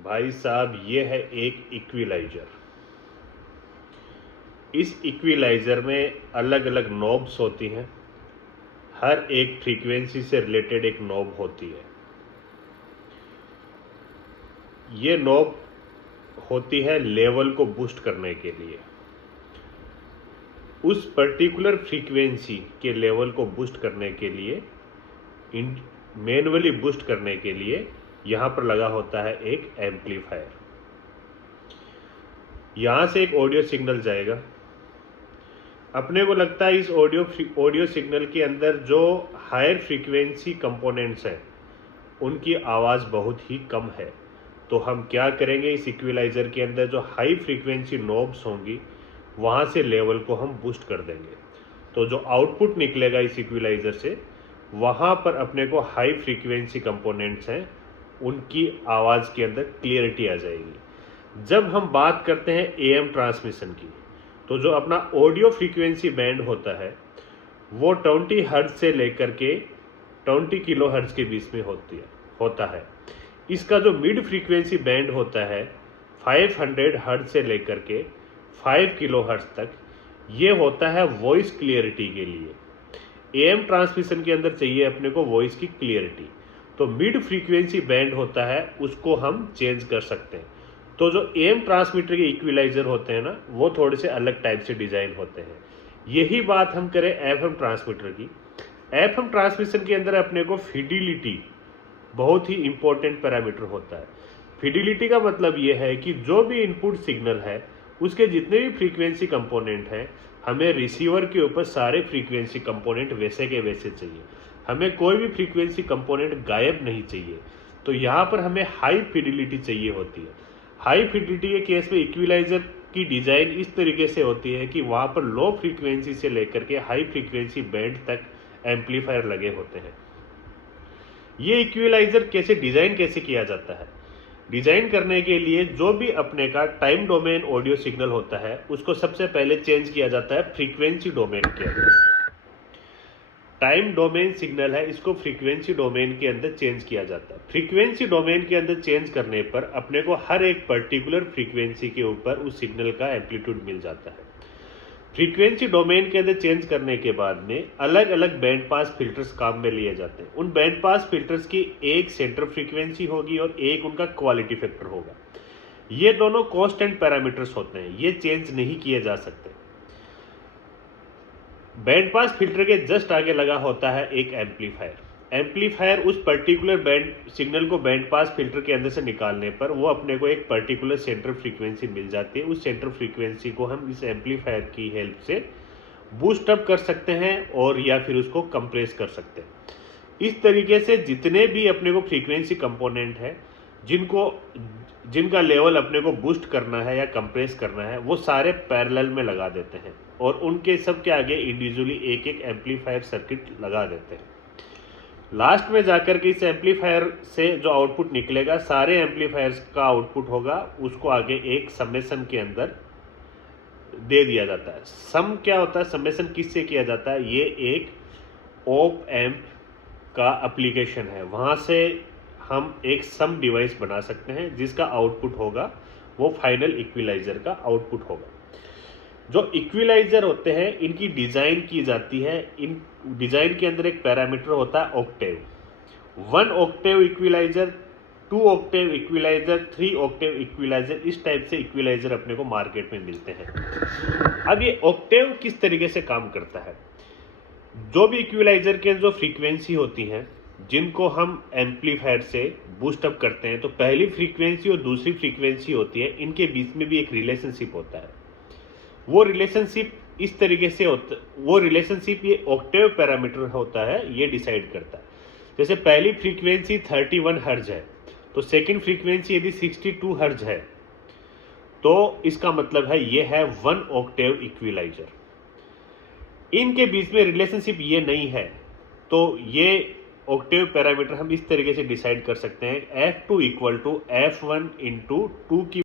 भाई साहब, ये है एक इक्विलाइजर। इस इक्विलाइजर में अलग अलग नॉब्स होती हैं। हर एक फ्रीक्वेंसी से रिलेटेड एक नॉब होती है। ये नॉब होती है लेवल को बूस्ट करने के लिए। उस पर्टिकुलर फ्रीक्वेंसी के लेवल को बूस्ट करने के लिए, मैन्युअली बूस्ट करने के लिए यहां पर लगा होता है एक एम्पलीफायर। यहां से एक ऑडियो सिग्नल जाएगा। अपने को लगता है इस ऑडियो सिग्नल के अंदर जो हायर फ्रीक्वेंसी कंपोनेंट्स हैं उनकी आवाज़ बहुत ही कम है। तो हम क्या करेंगे, इस इक्विलाइजर के अंदर जो हाई फ्रीक्वेंसी नॉब्स होंगी वहाँ से लेवल को हम बूस्ट कर देंगे। तो जो आउटपुट निकलेगा इस इक्विलाइजर से, वहाँ पर अपने को हाई फ्रीक्वेंसी कंपोनेंट्स हैं उनकी आवाज़ के अंदर क्लियरिटी आ जाएगी। जब हम बात करते हैं एएम ट्रांसमिशन की, तो जो अपना ऑडियो फ्रीक्वेंसी बैंड होता है वो 20 हर्ट्ज से लेकर के 20 किलो हर्ट्ज के बीच में होता है। इसका जो मिड फ्रीक्वेंसी बैंड होता है 500 हर्ट्ज से लेकर के 5 किलो हर्ट्ज तक, ये होता है वॉइस क्लियरिटी के लिए। एएम ट्रांसमिशन के अंदर चाहिए अपने को वॉइस की क्लियरिटी, तो मिड फ्रीक्वेंसी बैंड होता है उसको हम चेंज कर सकते हैं। तो जो एएम ट्रांसमीटर के इक्विलाइजर होते हैं ना, वो थोड़े से अलग टाइप से डिजाइन होते हैं। यही बात हम करें एफएम ट्रांसमीटर की। एफएम ट्रांसमिशन के अंदर अपने को फिडिलिटी बहुत ही इंपॉर्टेंट पैरामीटर होता है। फिडिलिटी का मतलब यह है कि जो भी इनपुट सिग्नल है उसके जितने भी फ्रीक्वेंसी कंपोनेंट हैं, हमें रिसीवर के ऊपर सारे फ्रीक्वेंसी कंपोनेंट वैसे के वैसे चाहिए। हमें कोई भी फ्रीक्वेंसी कंपोनेंट गायब नहीं चाहिए। तो यहाँ पर हमें हाई फिडिलिटी चाहिए होती है। हाई फिडिलिटी के केस में इक्विलाइजर की डिज़ाइन इस तरीके से होती है कि वहाँ पर लो फ्रीक्वेंसी से लेकर के हाई फ्रीक्वेंसी बैंड तक एम्पलीफायर लगे होते हैं। ये इक्विलाइजर कैसे किया जाता है? डिजाइन करने के लिए जो भी अपने का टाइम डोमेन ऑडियो सिग्नल होता है उसको सबसे पहले चेंज किया जाता है फ्रीक्वेंसी डोमेन के अंदर। टाइम डोमेन सिग्नल है, इसको फ्रीक्वेंसी डोमेन के अंदर चेंज किया जाता है। फ्रीक्वेंसी डोमेन के अंदर चेंज करने पर अपने को हर एक पर्टिकुलर फ्रीक्वेंसी के ऊपर उस सिग्नल का एम्पलीट्यूड मिल जाता है। फ्रीक्वेंसी डोमेन के अंदर चेंज करने के बाद में अलग अलग बैंड पास फिल्टर्स काम में लिए जाते हैं। उन बैंड पास फिल्टर्स की एक सेंटर फ्रीक्वेंसी होगी और एक उनका क्वालिटी फैक्टर होगा। ये दोनों कांस्टेंट पैरामीटर्स होते हैं, ये चेंज नहीं किए जा सकते। बैंड पास फिल्टर के जस्ट आगे लगा होता है एक एम्पलीफायर उस पर्टिकुलर बैंड सिग्नल को बैंड पास फिल्टर के अंदर से निकालने पर वो अपने को एक पर्टिकुलर सेंटर फ्रीक्वेंसी मिल जाती है। उस सेंटर फ्रीक्वेंसी को हम इस एम्पलीफायर की हेल्प से बूस्ट अप कर सकते हैं और या फिर उसको कंप्रेस कर सकते हैं। इस तरीके से जितने भी अपने को फ्रीक्वेंसी कंपोनेंट है जिनका लेवल अपने को बूस्ट करना है या कंप्रेस करना है, वो सारे पैरेलल में लगा देते हैं और उनके सब के आगे इंडिविजुअली एक एक एम्पलीफायर सर्किट लगा देते हैं। लास्ट में जाकर के इस एम्पलीफायर से जो आउटपुट निकलेगा, सारे एम्पलीफायर्स का आउटपुट होगा, उसको आगे एक समेशन के अंदर दे दिया जाता है। सम क्या होता है, समेशन किससे किया जाता है? ये एक ऑप एम्प का एप्लीकेशन है। वहाँ से हम एक सम डिवाइस बना सकते हैं जिसका आउटपुट होगा वो फाइनल इक्विलाइजर का आउटपुट होगा। जो इक्विलाइजर होते हैं इनकी डिज़ाइन की जाती है। इन डिज़ाइन के अंदर एक पैरामीटर होता है Octave. 1 Octave equaliser, 2 Octave equaliser, 3 Octave equaliser, इस टाइप से इक्विलाइजर अपने को मार्केट में मिलते हैं। अब ये ऑक्टेव किस तरीके से काम करता है? जो भी इक्विलाइजर के जो फ्रीक्वेंसी होती हैं जिनको हम एम्पलीफायर से बूस्ट अप करते हैं, तो पहली फ्रीक्वेंसी और दूसरी फ्रीक्वेंसी होती है, इनके बीच में भी एक रिलेशनशिप होता है। वो रिलेशनशिप इस तरीके से ये ऑक्टेव पैरामीटर होता है, ये डिसाइड करता है। जैसे पहली फ्रीक्वेंसी 31 हर्ज है तो सेकंड फ्रीक्वेंसी यदि 62 हर्ज है तो इसका मतलब है ये है 1 ऑक्टेव इक्विलाइजर। इनके बीच में रिलेशनशिप ये नहीं है, तो ये ऑक्टेव पैरामीटर हम इस तरीके से डिसाइड कर सकते हैं F2 = F1 × 2 की